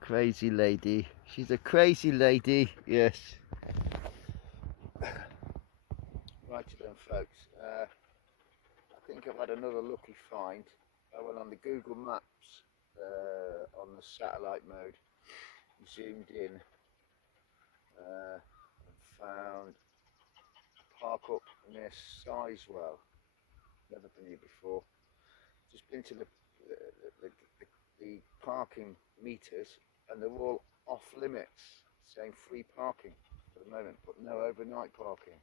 Crazy lady. She's a crazy lady. Yes. Right then, folks. I think I've had another lucky find. I went on the Google Maps on the satellite mode, zoomed in, and found park up near Sizewell. Never been here before. Just been to the parking meters, and they're all off limits, saying free parking for the moment, but no overnight parking.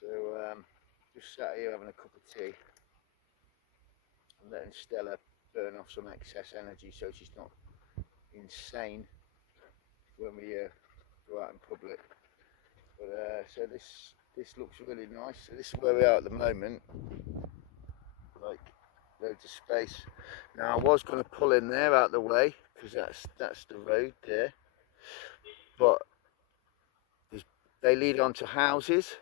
So just sat here having a cup of tea and letting Stella burn off some excess energy so she's not insane when we go out in public. But so this looks really nice. So this is where we are at the moment. Like loads of space. Now I was going to pull in there out the way because that's the road there, but they lead onto houses.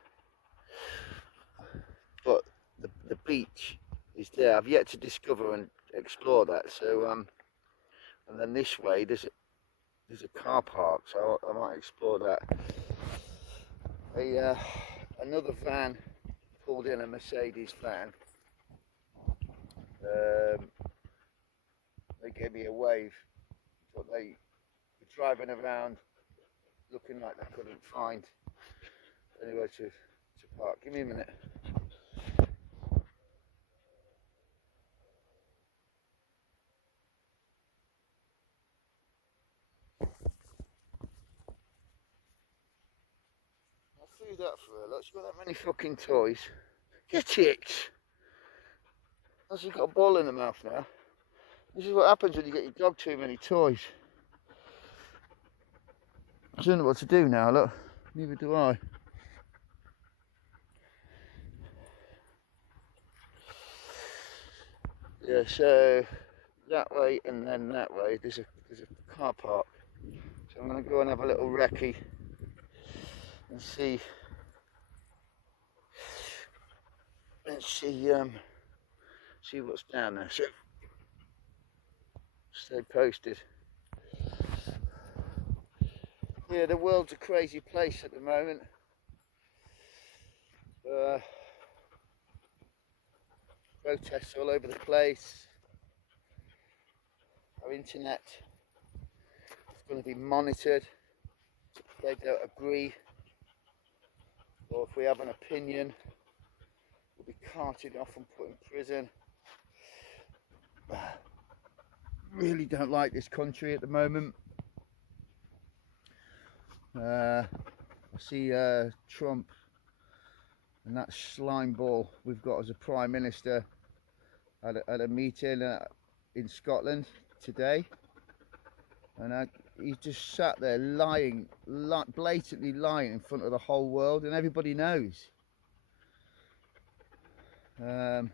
But the beach is there. I've yet to discover and explore that. So and then this way there's a car park, so I might explore that. Another van pulled in, a Mercedes van. They gave me a wave, but they were driving around looking like they couldn't find anywhere to park. Give me a minute. I threw that for her. Look, she's got that many fucking toys. Get it! Oh, she's got a ball in her mouth now. This is what happens when you get your dog too many toys. I don't know what to do now, look. Neither do I. Yeah, so that way and then that way there's a car park. So I'm going to go and have a little recce and see what's down there. So stay posted. Yeah, the world's a crazy place at the moment. Protests all over the place. Our internet is going to be monitored. If they don't agree, or if we have an opinion, we'll be carted off and put in prison. Really don't like this country at the moment. I see Trump and that slime ball we've got as a Prime Minister at a meeting in Scotland today, and he's just sat there lying, blatantly lying in front of the whole world, and everybody knows. You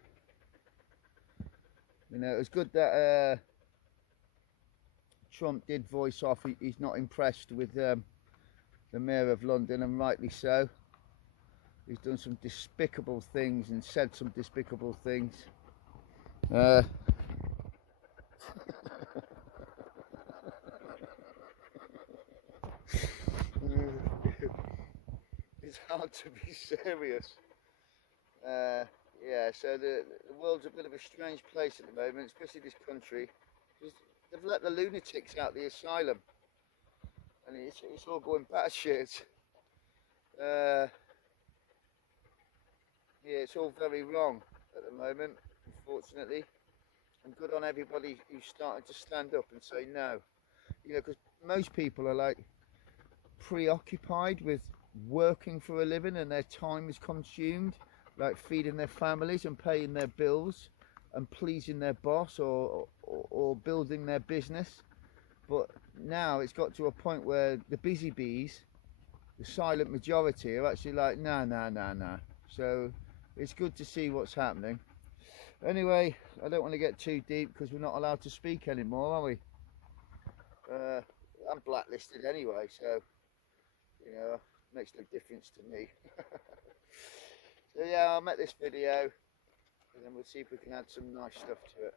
know, it was good that Trump did voice off. He's not impressed with the Mayor of London, and rightly so. He's done some despicable things and said some despicable things. It's hard to be serious. Yeah, so the world's a bit of a strange place at the moment, especially this country. They've let the lunatics out the asylum, and it's all going batshit. Yeah, it's all very wrong at the moment, unfortunately. And good on everybody who's started to stand up and say no. You know, because most people are like preoccupied with working for a living, and their time is consumed, like feeding their families and paying their bills and pleasing their boss or building their business. But now it's got to a point where the busy bees, the silent majority, are actually like, nah. So it's good to see what's happening. Anyway, I don't want to get too deep because we're not allowed to speak anymore, are we? I'm blacklisted anyway, so, you know, makes no difference to me. So yeah, I'll make this video and then we'll see if we can add some nice stuff to it.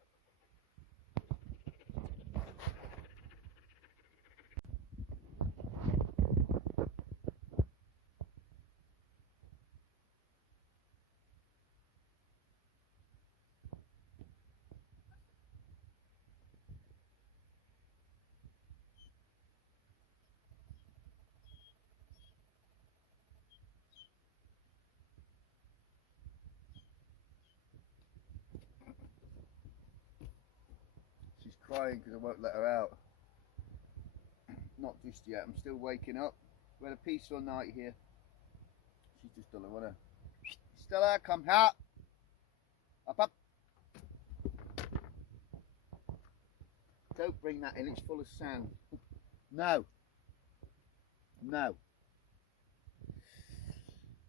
crying because I won't let her out. Not just yet, I'm still waking up. We had a peaceful night here. She's just done a runner. Stella, come here. Up, up. Don't bring that in, it's full of sand. No. No.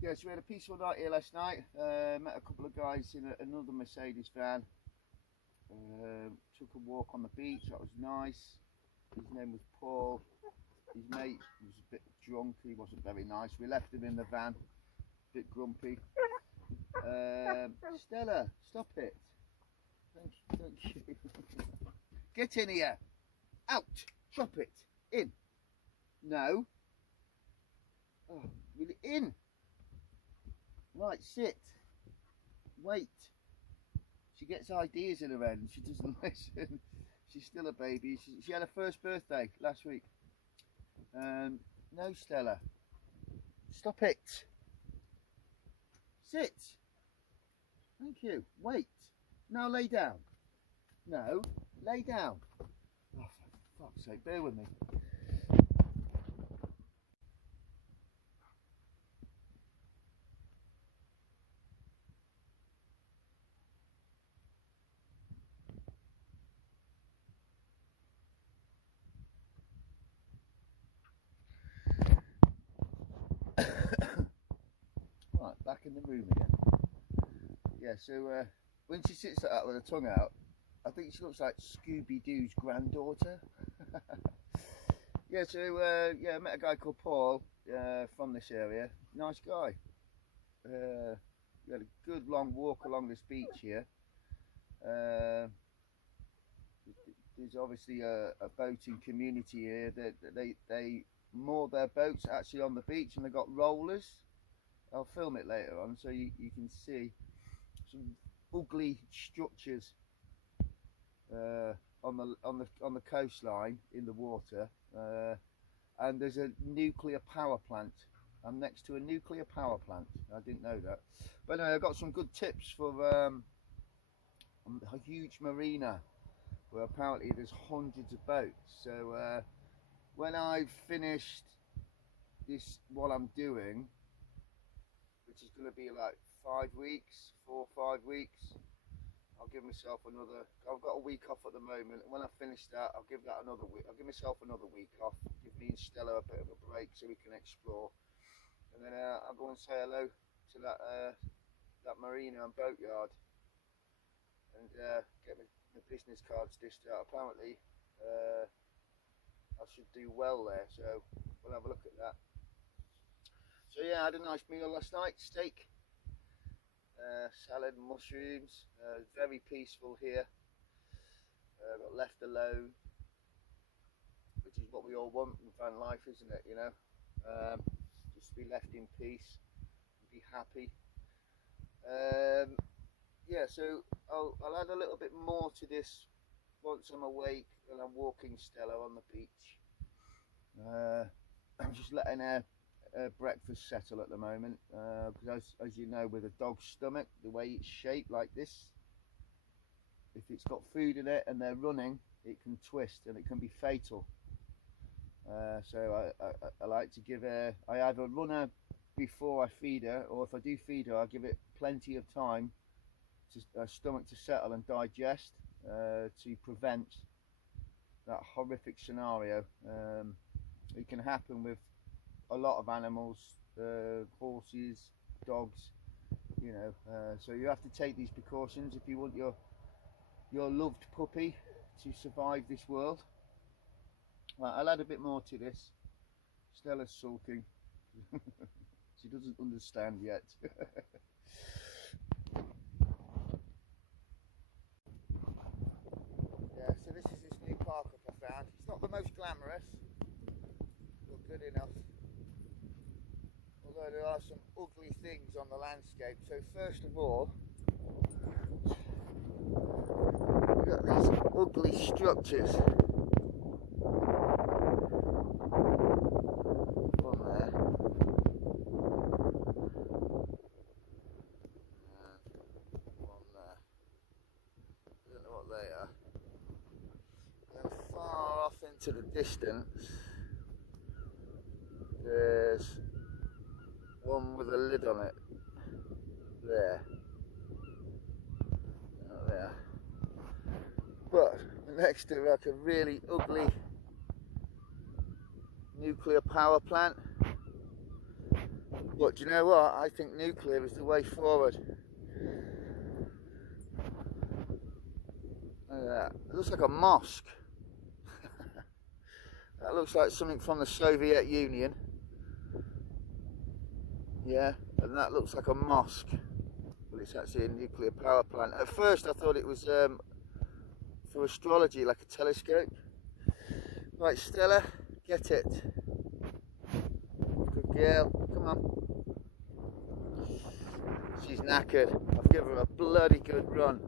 Yeah, so we had a peaceful night here last night. Met a couple of guys in another Mercedes van. Took a walk on the beach, that was nice. His name was Paul. His mate was a bit drunk, he wasn't very nice. We left him in the van, a bit grumpy. Stella, stop it. Thank you. Get in here. Out. Drop it. In. No. Oh, really? In. Right, sit. Wait. She gets ideas in her head and she doesn't listen. She's still a baby. She had her first birthday last week. No, Stella. Stop it. Sit. Thank you. Wait. Now lay down. No. Lay down. Oh, for fuck's sake, bear with me. Right, back in the room again. Yeah, so when she sits like that with her tongue out, I think she looks like Scooby-Doo's granddaughter. Yeah, so yeah, I met a guy called Paul from this area. Nice guy. We had a good long walk along this beach here. There's obviously a boating community here that they moor their boats actually on the beach, and they've got rollers. I'll film it later on so you can see some ugly structures on the coastline in the water, and there's a nuclear power plant. I'm next to a nuclear power plant. I didn't know that, but anyway, I got some good tips for a huge marina where apparently there's hundreds of boats. So when I've finished this, what I'm doing, which is going to be like 5 weeks, 4 or 5 weeks, I'll give myself another. I've got a week off at the moment. When I finish that, I'll give that another week. I'll give myself another week off. Give me and Stella a bit of a break so we can explore. And then I'll go and say hello to that marina and boatyard, and get my business cards dished out. Apparently, I should do well there. So we'll have a look at that. So yeah, I had a nice meal last night. Steak. Salad and mushrooms, very peaceful here. Got left alone, which is what we all want in van life, isn't it? You know, just to be left in peace, and be happy. Yeah, so I'll add a little bit more to this once I'm awake and I'm walking Stella on the beach. I'm just letting her breakfast settle at the moment, because as you know, with a dog's stomach, the way it's shaped like this, if it's got food in it and they're running, it can twist and it can be fatal. So I like to give her, I either run her before I feed her, or if I do feed her, I give it plenty of time to her stomach to settle and digest, to prevent that horrific scenario. It can happen with a lot of animals, horses, dogs, you know, so you have to take these precautions if you want your loved puppy to survive this world. Right, I'll add a bit more to this. Stella's sulking. She doesn't understand yet. Yeah, so this is this new park up I found. It's not the most glamorous, but good enough. Although there are some ugly things on the landscape. So first of all, we've got these ugly structures on there. One there. I don't know what they are. to the distance, there's one with a lid on it. There. Oh, there. But next to like a really ugly nuclear power plant. But do you know what? I think nuclear is the way forward. Look at that. It looks like a mosque. That looks like something from the Soviet Union. Yeah, and that looks like a mosque. But it's actually a nuclear power plant. At first I thought it was for astrology, like a telescope. Right, Stella, get it. Good girl, come on. She's knackered. I've given her a bloody good run.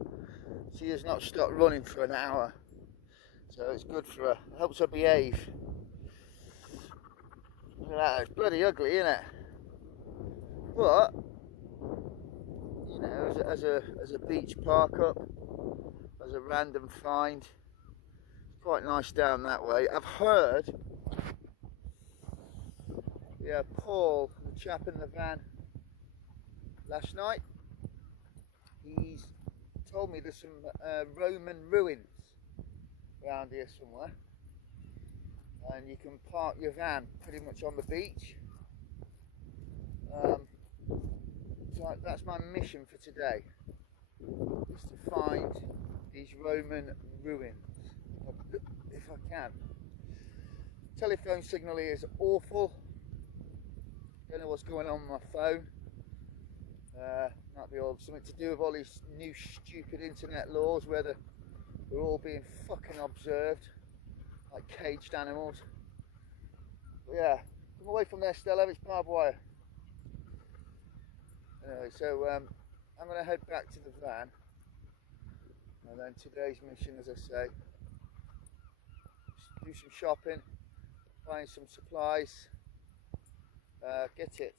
She has not stopped running for an hour. So it's good for her. It helps her behave. Look at that, it's bloody ugly, isn't it? But, you know, as a beach park up, as a random find, it's quite nice down that way. I've heard, yeah, Paul, the chap in the van last night, he's told me there's some Roman ruins around here somewhere, and you can park your van pretty much on the beach. So that's my mission for today, is to find these Roman ruins if I can. Telephone signal here is awful. Don't know what's going on with my phone. Might be all something to do with all these new stupid internet laws where we're all being fucking observed like caged animals. But yeah, come away from there, Stella, it's barbed wire. Anyway, so I'm going to head back to the van, and then today's mission, as I say, do some shopping, find some supplies, get it,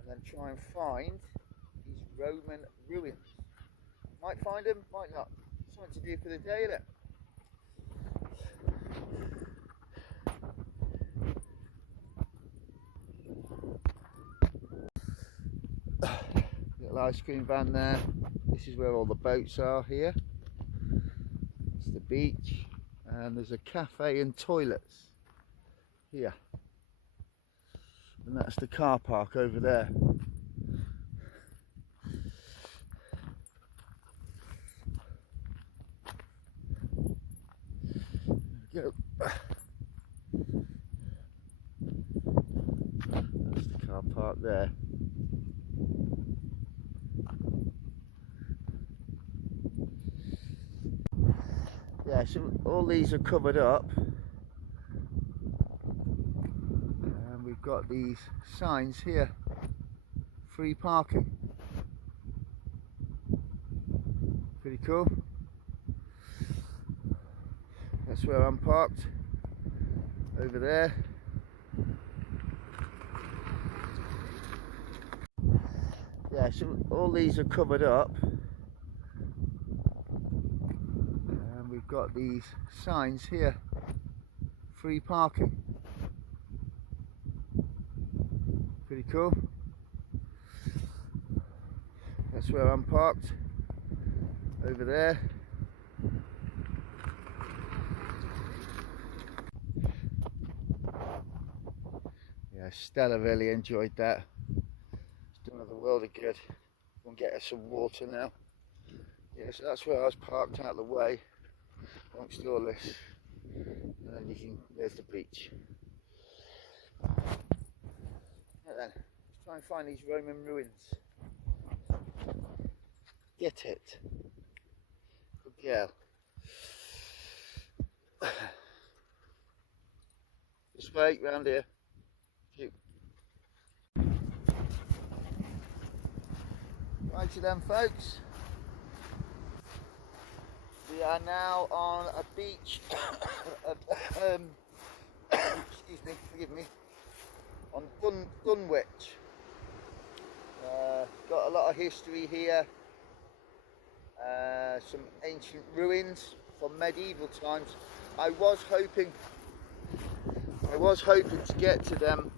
and then try and find these Roman ruins. Might find them, might not. Something to do for the day, isn't it? Little ice cream van there. This is where all the boats are here. It's the beach, and there's a cafe and toilets here, and that's the car park over there. There we go. That's the car park there. Yeah, so all these are covered up, and we've got these signs here, free parking. Pretty cool. That's where I'm parked, over there. Yeah, so all these are covered up, and we've got these signs here, free parking. Pretty cool. That's where I'm parked, over there. Yeah, Stella really enjoyed that. It's done her the world of good. Go and get her some water now. Yeah, so that's where I was parked out of the way, amongst all this. And then there's the beach. Right then, let's try and find these Roman ruins. Get it. Good girl. This way, round here. Cute. Righty then, folks. We are now on a beach. Excuse me, forgive me. On Dunwich. Got a lot of history here. Some ancient ruins from medieval times. I was hoping to get to them.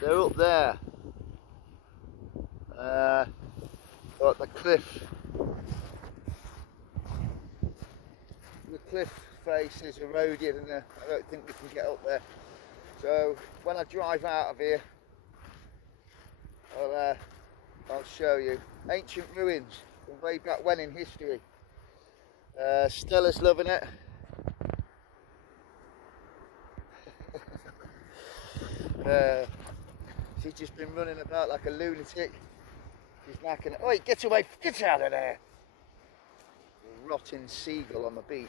They're up there, but the cliff face is eroded, and I don't think we can get up there. So when I drive out of here, I'll show you ancient ruins from way back when in history. Stella's loving it. She's just been running about like a lunatic. She's knacking it. Oi, get away, get out of there! A rotting seagull on the beach.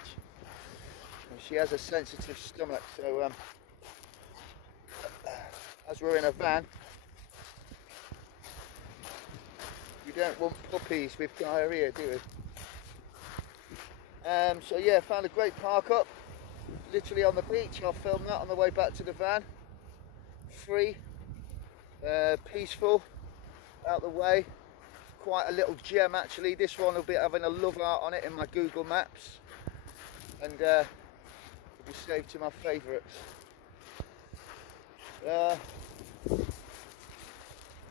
And she has a sensitive stomach, so as we're in a van, you don't want puppies with diarrhea, do you? So yeah, found a great park up, literally on the beach. I'll film that on the way back to the van. Free, peaceful, out the way. Quite a little gem actually. This one will be having a love art on it in my Google Maps, and it'll be saved to my favourites.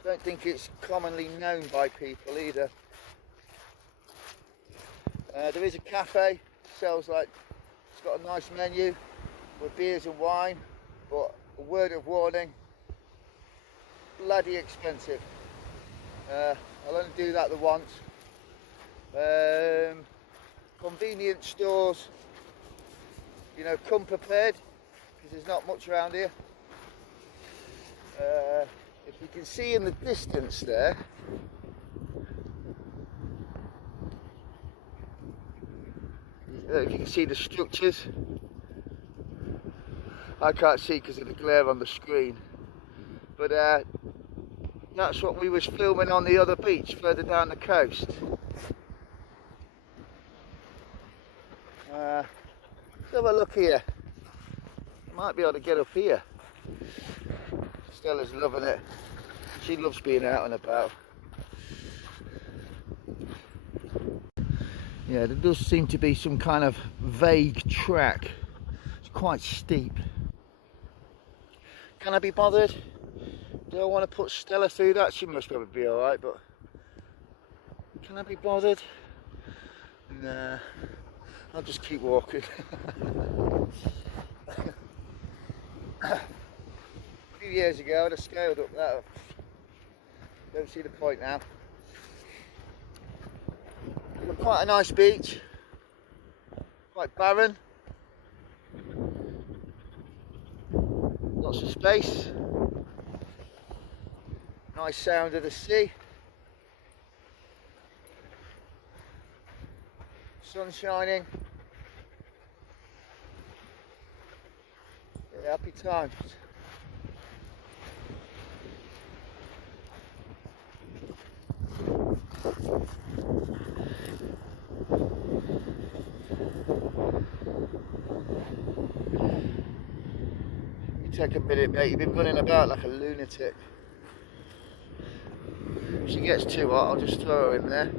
Don't think it's commonly known by people either. There is a cafe, sells like, it's got a nice menu with beers and wine, but a word of warning, bloody expensive. I'll only do that the once. Convenience stores, you know, come prepared, because there's not much around here. If you can see in the distance there, if you can see the structures, I can't see because of the glare on the screen, but that's what we was filming on the other beach further down the coast. Let's have a look here. I might be able to get up here. Stella's loving it. She loves being out and about. Yeah, there does seem to be some kind of vague track. It's quite steep. Can I be bothered? Do I want to put Stella through that? She must probably be alright, but can I be bothered? Nah, I'll just keep walking. A few years ago I'd have scaled up that. Don't see the point now. But quite a nice beach, quite barren, lots of space, nice sound of the sea, sun shining, yeah, happy times. Take a minute, mate. You've been running about like a lunatic. If she gets too hot, I'll just throw her in there.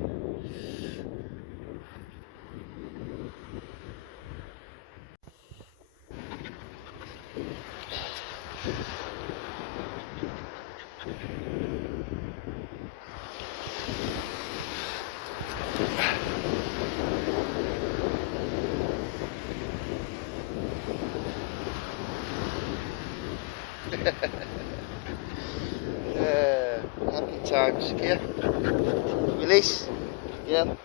Happy times, yeah. Release, yeah.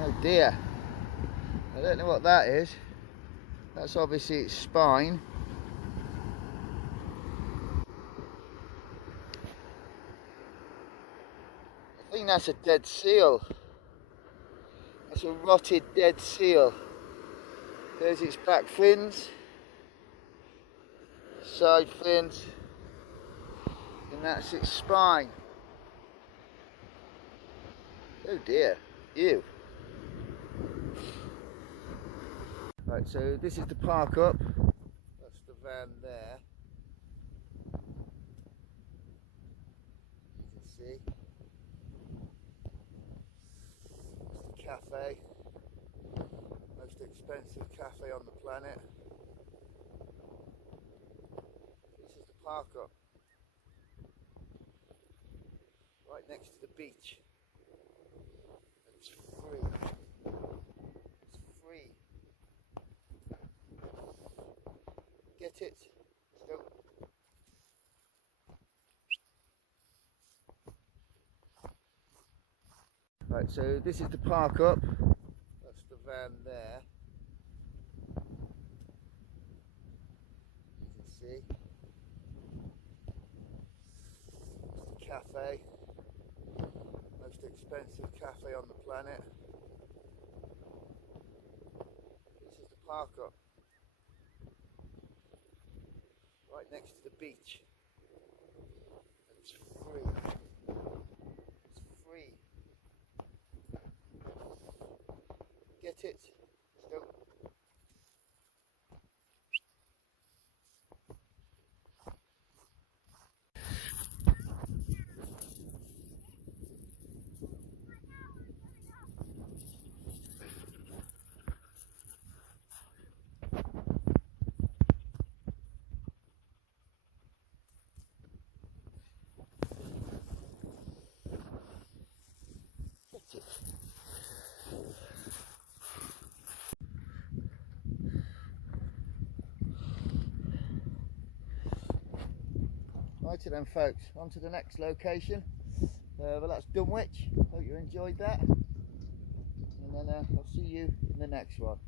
Oh dear, I don't know what that is. That's obviously its spine. I think that's a dead seal. That's a rotted dead seal. There's its back fins, side fins, and that's its spine. Oh dear, ew. Right, so this is the park up. That's the van there. see, it's the cafe, most expensive cafe on the planet. This is the park up, right next to the beach. It's free. It's free. Get it? Let's go. Right, so this is the park up. That's the van there. You can see. It's the cafe. Most expensive cafe on the planet. This is the park up, right next to the beach. It's free. It's free. Get it? Let's go. Righty then folks, on to the next location. Well, that's Dunwich. Hope you enjoyed that. And then I'll see you in the next one.